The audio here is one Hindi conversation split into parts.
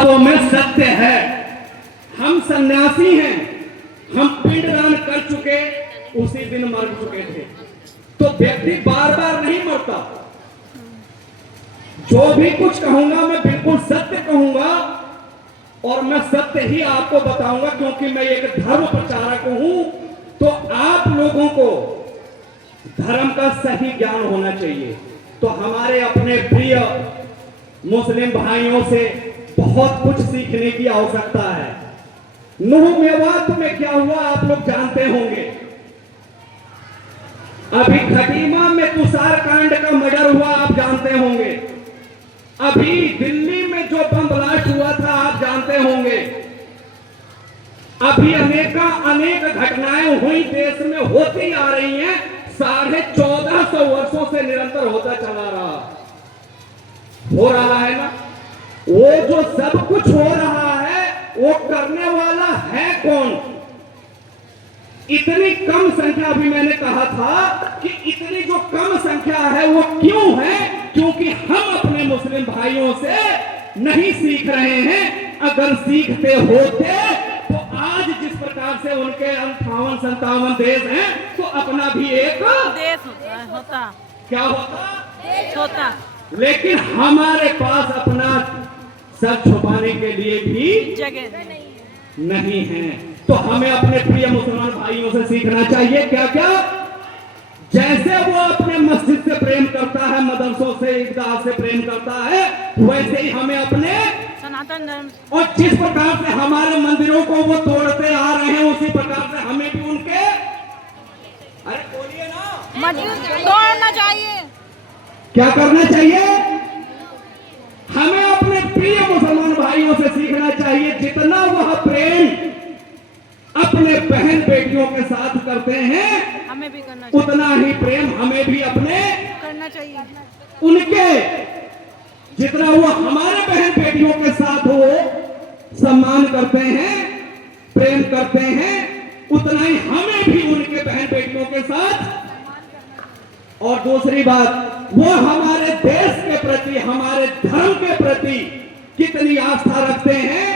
सबों में सत्य है। हम सन्यासी हैं, हम पिंडदान कर चुके, उसी दिन मर चुके थे। तो व्यक्ति बार बार नहीं मरता। जो भी कुछ कहूंगा मैं बिल्कुल सत्य कहूंगा और मैं सत्य ही आपको बताऊंगा, क्योंकि मैं एक धर्म प्रचारक हूं। तो आप लोगों को धर्म का सही ज्ञान होना चाहिए। तो हमारे अपने प्रिय मुस्लिम भाइयों से बहुत कुछ सीखने की आवश्यकता है। नूह मेवात में क्या हुआ आप लोग जानते होंगे। अभी खटीमा में तुषार कांड का मर्डर हुआ आप जानते होंगे। अभी दिल्ली में जो बम ब्लास्ट हुआ था आप जानते होंगे। अभी अनेक घटनाएं हुई देश में होती आ रही हैं। 1450 वर्षों से निरंतर होता चला रहा है ना। वो जो सब कुछ हो रहा है वो करने वाला है कौन। इतनी कम संख्या, अभी मैंने कहा था कि इतनी जो कम संख्या है वो क्यों है, क्योंकि हम अपने मुस्लिम भाइयों से नहीं सीख रहे हैं। अगर सीखते होते तो आज जिस प्रकार से उनके 58-57 देश हैं तो अपना भी एक देश होता। क्या होता, देश होता। लेकिन हमारे पास अपना सर छुपाने के लिए भी जगह नहीं है। तो हमें अपने प्रिय मुसलमान भाइयों से सीखना चाहिए क्या क्या। जैसे वो अपने मस्जिद से प्रेम करता है, मदरसों से, ईदगाह से प्रेम करता है, वैसे ही हमें अपने सनातन धर्म, और जिस प्रकार से हमारे मंदिरों को वो तोड़ते आ रहे हैं उसी प्रकार से हमें भी उनके, अरे बोलिए ना, मस्जिद तोड़ना चाहिए। क्या करना चाहिए। हमें अपने प्रिय मुसलमान भाइयों से सीखना चाहिए। जितना वह प्रेम अपने बहन बेटियों के साथ करते हैं हमें भी करना चाहिए। उतना ही प्रेम हमें भी अपने करना चाहिए। उनके जितना वो हमारे बहन बेटियों के साथ वो सम्मान करते हैं, प्रेम करते हैं, उतना ही हमें भी उनके बहन बेटियों के साथ। और दूसरी बात, वो हमारे देश के प्रति, हमारे धर्म के प्रति कितनी आस्था रखते हैं,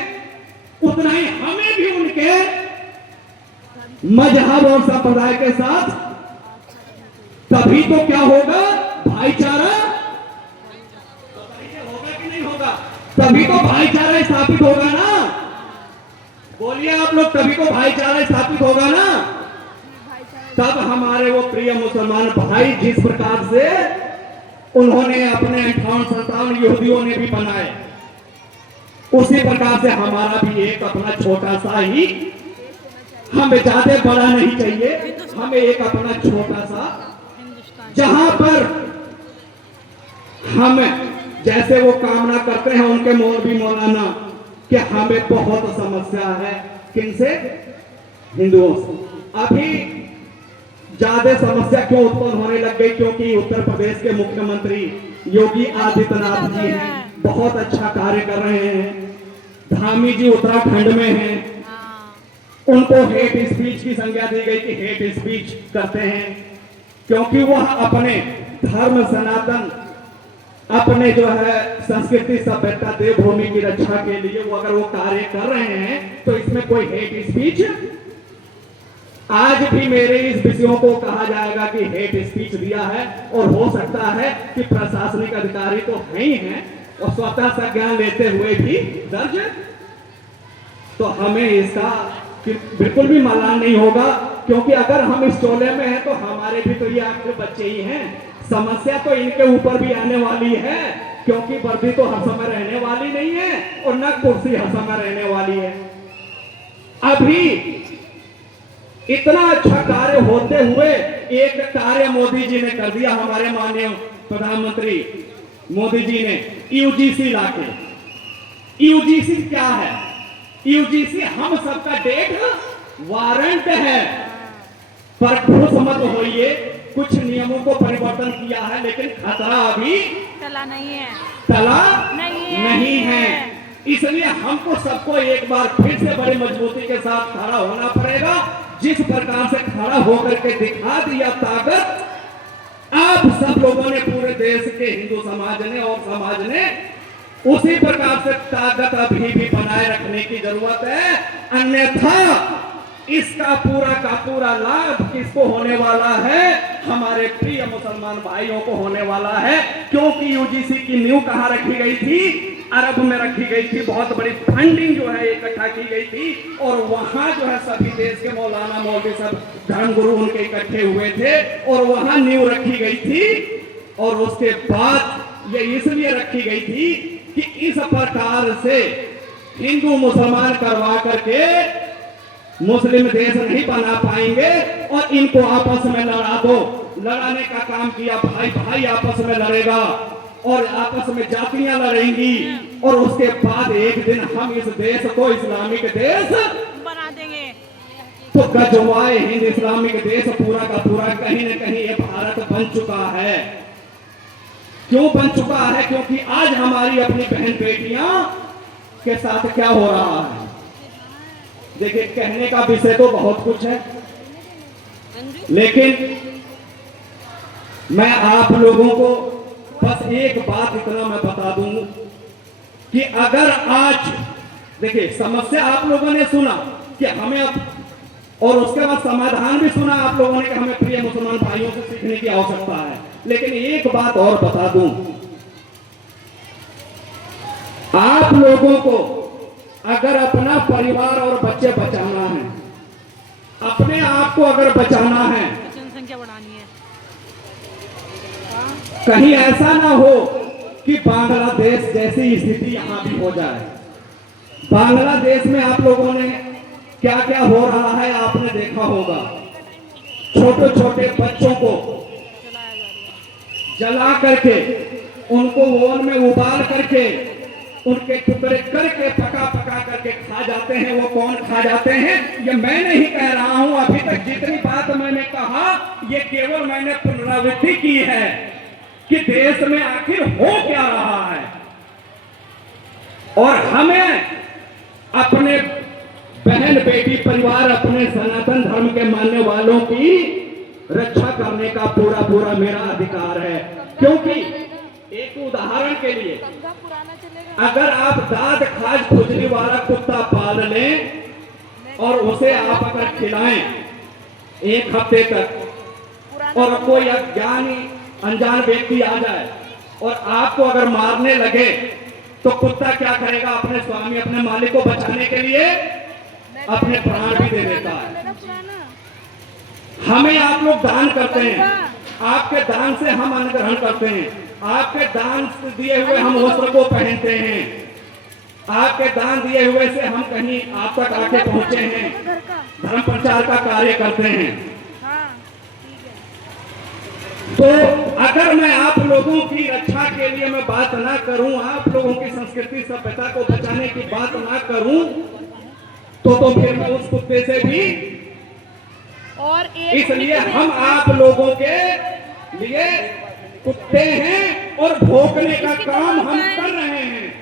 उतना ही हमें भी उनके मजहब और संप्रदाय के साथ। तभी तो क्या होगा, भाईचारा होगा कि नहीं होगा। तभी तो भाईचारा स्थापित होगा ना। बोलिए आप लोग, तभी तो भाईचारा स्थापित होगा ना। तब हमारे वो प्रिय मुसलमान भाई जिस प्रकार से उन्होंने अपने 58-57 यहूदियों ने भी बनाए, उसी प्रकार से हमारा भी एक अपना छोटा सा ही, हमें ज्यादा बड़ा नहीं चाहिए, हमें एक अपना छोटा सा, जहां पर हम जैसे वो कामना करते हैं उनके मौलवी मौलाना कि हमें बहुत समस्या है, किनसे, हिंदुओं से। अभी ज्यादा समस्या क्यों उत्पन्न होने लग गई, क्योंकि उत्तर प्रदेश के मुख्यमंत्री योगी आदित्यनाथ जी हैं, बहुत अच्छा कार्य कर रहे हैं। धामी जी उत्तराखंड में हैं, उनको हेट स्पीच की संज्ञा दी गई कि हेट स्पीच करते हैं, क्योंकि वह अपने धर्म सनातन, अपने जो है संस्कृति सभ्यता देवभूमि की रक्षा के लिए वो अगर वो कार्य कर रहे हैं तो इसमें कोई हेट स्पीच। आज भी मेरे इस विषयों को कहा जाएगा कि हेट स्पीच दिया है, और हो सकता है कि प्रशासनिक अधिकारी तो है ही हैं और स्वतः संज्ञान लेते हुए भी दर्ज। तो हमें इसका बिल्कुल भी मलाल नहीं होगा, क्योंकि अगर हम इस चोले में हैं तो हमारे भी तो ये आपके बच्चे ही हैं। समस्या तो इनके ऊपर भी आने वाली है, क्योंकि वर्दी तो हर समय रहने वाली नहीं है और न कुर्सी हर समय रहने वाली है। अभी इतना अच्छा कार्य होते हुए एक कार्य मोदी जी ने कर दिया, हमारे माननीय प्रधानमंत्री मोदी जी ने यूजीसी लाके। यूजीसी क्या है, यूजीसी हम सबका डेट वारंट है, पर खुश मत होइए, कुछ नियमों को परिवर्तन किया है, लेकिन खतरा अभी टला नहीं है, टला नहीं है। इसलिए हमको सबको एक बार फिर से बड़ी मजबूती के साथ खड़ा होना पड़ेगा। जिस प्रकार से खड़ा होकर के दिखा दिया ताकत आप सब लोगों ने, पूरे देश के हिंदू समाज ने और समाज ने, उसी प्रकार से ताकत अभी भी बनाए रखने की जरूरत है, अन्यथा इसका पूरा का पूरा लाभ किसको होने वाला है? हमारे प्रिय मुसलमान भाइयों को होने वाला है। क्योंकि यूजीसी की नींव कहां रखी गई थी? अरब में रखी गई थी। बहुत बड़ी फंडिंग जो है इकट्ठा की गई थी और वहां जो है सभी देश के मौलाना मौलवी सब धर्मगुरु उनके इकट्ठे हुए थे और वहां नींव रखी गई थी। और उसके बाद ये इसलिए रखी गई थी कि इस प्रकार से हिंदू मुसलमान करवा करके मुस्लिम देश नहीं बना पाएंगे और इनको आपस में लड़ा दो। लड़ाने का काम किया, भाई भाई आपस में लड़ेगा और आपस में जातियां लड़ेंगी और उसके बाद एक दिन हम इस देश को इस्लामिक देश बना देंगे। तो गजवाए हिंद इस्लामिक देश पूरा का पूरा कहीं न कहीं ये भारत बन चुका है। क्यों बन चुका है? क्योंकि आज हमारी अपनी बहन बेटियां के साथ क्या हो रहा है। देखिए, कहने का विषय तो बहुत कुछ है, लेकिन मैं आप लोगों को बस एक बात इतना मैं बता दूं कि अगर आज देखिए समस्या आप लोगों ने सुना कि हमें और उसके बाद समाधान भी सुना आप लोगों ने कि हमें प्रिय मुसलमान भाइयों से सीखने की आवश्यकता है। लेकिन एक बात और बता दूं, आप लोगों को अगर अपना परिवार और बच्चे बचाना है, अपने आप को अगर बचाना है, जनसंख्या बढ़ानी है, कहीं ऐसा ना हो कि बांग्लादेश जैसी स्थिति यहां भी हो जाए। बांग्लादेश में आप लोगों ने क्या क्या हो रहा है आपने देखा होगा। छोटे छोटे बच्चों को जला करके, उनको ओवन में उबाल करके, उनके टुकड़े करके पका पका करके खा जाते हैं। वो कौन खा जाते हैं? ये मैं नहीं कह रहा हूं। अभी तक जितनी बात मैंने कहा ये केवल मैंने पुनरावृत्ति की है कि देश में आखिर हो क्या रहा है। और हमें अपने बहन बेटी परिवार, अपने सनातन धर्म के मानने वालों की रक्षा करने का पूरा पूरा मेरा अधिकार है। क्योंकि एक उदाहरण के लिए, अगर आप दाद खाज खुजली वाला कुत्ता पाल लें और उसे आप अगर खिलाएं एक हफ्ते तक और कोई अनजान व्यक्ति आ जाए और आपको अगर मारने लगे तो कुत्ता क्या करेगा? अपने स्वामी, अपने मालिक को बचाने के लिए अपने प्राण भी दे देता है। हमें आप लोग दान करते हैं, आपके दान से हम अन्न ग्रहण करते हैं, आपके दान दिए हुए हम वस्त्र को पहनते हैं, आपके दान दिए हुए से हम कहीं आप तक आके पहुंचे हैं, धर्म प्रचार का कार्य करते हैं। तो अगर मैं आप लोगों की रक्षा के लिए मैं बात ना करूं, आप लोगों की संस्कृति सभ्यता को बचाने की बात ना करूं, तो फिर मैं उस कुत्ते से भी और इसलिए हम आप लोगों के लिए कुत्ते हैं और भौंकने का काम हम कर रहे हैं।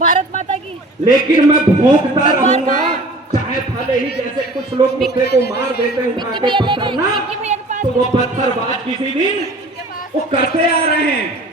भारत माता की। लेकिन मैं भौंकता रहूंगा, चाहे भले ही जैसे कुछ लोग कुत्ते को मार देते हैं उठा के पत्थर ना, तो वो पत्थरबाज किसी दिन वो करते आ रहे हैं।